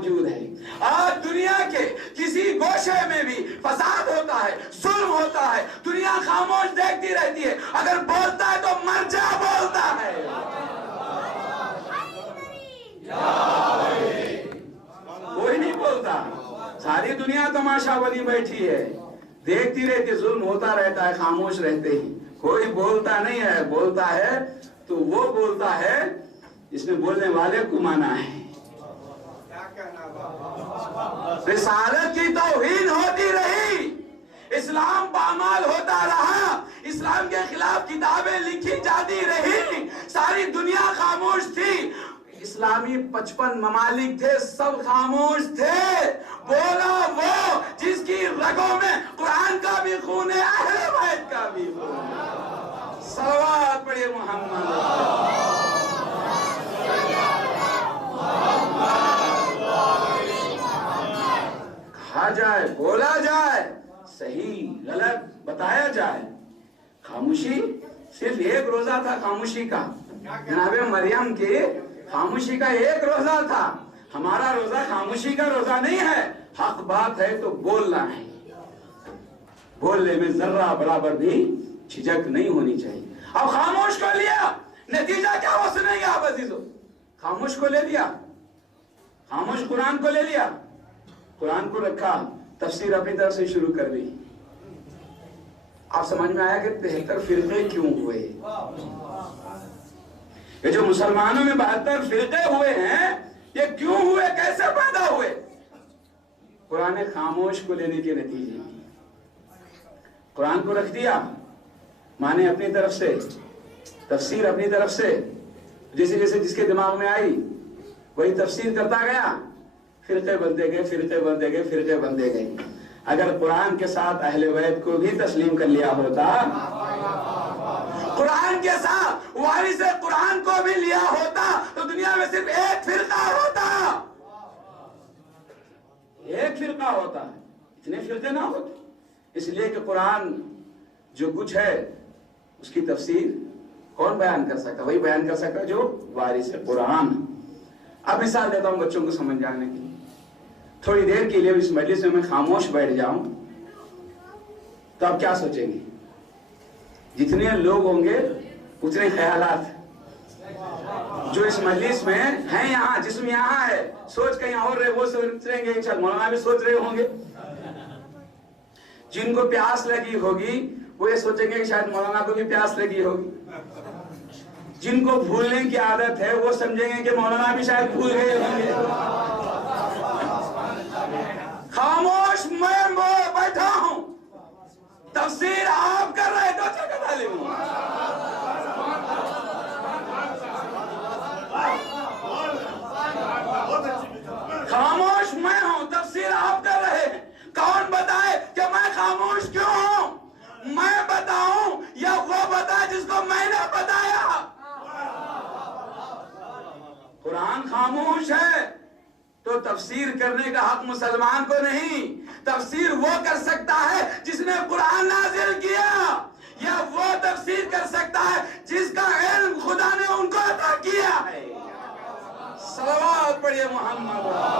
موجود ہے. آج دنیا کے کسی گوشے میں بھی فساد ہوتا ہے, ظلم ہوتا ہے, دنیا خاموش دیکھتی رہتی ہے. اگر بولتا ہے تو مرجع بولتا ہے. کوئی نہیں بولتا, ساری دنیا تماشا بنی بیٹھی ہے, دیکھتی رہتی, ظلم ہوتا رہتا ہے, خاموش رہتے ہی. کوئی بولتا نہیں ہے. بولتا ہے تو وہ بولتا ہے جس نے بولنے والے کو مانا ہے. رسالت کی توہین ہوتی رہی, اسلام پامال ہوتا رہا, اسلام کے خلاف کتابیں لکھی جاتی رہی, ساری دنیا خاموش تھی. اسلامی 55 ممالک تھے, سب خاموش تھے. بولا وہ جس کی رگوں میں قرآن کا بھی خون ہے, اہل بیت کا بھی خون ہے. صلوات پڑھیے محمد. کہا جائے, بولا جائے, صحیح غلط بتایا جائے. خاموشی صرف ایک روزہ تھا خاموشی کا. جناب مریم کی خاموشی کا ایک روزہ تھا. ہمارا روزہ خاموشی کا روزہ نہیں ہے. حق بات ہے تو بولنا ہے, بولنے میں ذرہ برابر بھی جھجک نہیں ہونی چاہیے. اب خاموش کو لیا, نتیجہ کیا وہ سنیں گے آپ عزیزو؟ خاموش کو لے لیا, خاموش قرآن کو لے لیا, قرآن کو رکھا, تفسیر اپنی طرف سے شروع کر دی. آپ سمجھ میں آیا کہ 73 فرقے کیوں ہوئے؟ یہ جو مسلمانوں میں 72 فرقے ہوئے ہیں, یہ کیوں ہوئے, کیسے پیدا ہوئے؟ قرآن خاموش کو لینے کے نتیجے. قرآن کو رکھ دیا, مانے اپنی طرف سے, تفسیر اپنی طرف سے, جیسے جیسے جس کے دماغ میں آئی وہی تفسیر کرتا گیا. فرقے بنتے گئے, فرقے بنتے گئے, فرقے بنتے گئے. اگر قرآن کے ساتھ اہل بیت کو بھی تسلیم کر لیا ہوتا, قرآن کے ساتھ وارث قرآن کو بھی لیا ہوتا, تو دنیا میں صرف ایک فرقہ ہوتا. ایک فرقہ ہوتا, اتنے فرقے نہ ہوتے. اس لیے کہ قرآن جو کچھ ہے اس کی تفسیر کون بیان کر سکتا؟ وہی بیان کر سکتا جو وارث قرآن. اب مثال دیتا ہوں بچوں کو سمجھ جانے کی. تھوڑی دیر کے لیے اس مجلس میں خاموش بیٹھ جاؤں تو آپ کیا سوچیں گے؟ جتنے لوگ ہوں گے اتنے خیالات جو اس مجلس میں ہیں, یہاں جسم یہاں ہے, سوچ کہیں اور رہے, وہ سوچ رہیں گے انشاءاللہ مولانا بھی سوچ رہے ہوں گے. جن کو پیاس لگی ہوگی وہ یہ سوچیں گے کہ شاید مولانا کو بھی پیاس لگی ہوگی. جن کو بھولنے کی عادت ہے وہ سمجھیں گے کہ مولانا بھی شاید بھول گئے ہوں گے. خاموش میں بیٹھا ہوں, تفسیر آپ کر رہے تو اچھا کر رہے ہوں. خاموش میں ہوں, تفسیر آپ کر رہے ہیں. کون بتائے کہ میں خاموش کیوں ہوں؟ میں بتاؤں یا وہ بتائے جس کو میں نے بتایا؟ قرآن خاموش ہے تو تفسیر کرنے کا حق مسلمان کو نہیں. تفسیر وہ کر سکتا ہے جس نے قرآن نازل کیا, یا وہ تفسیر کر سکتا ہے جس کا علم خدا نے ان کو عطا کیا ہے. صلوات پڑھیے محمد.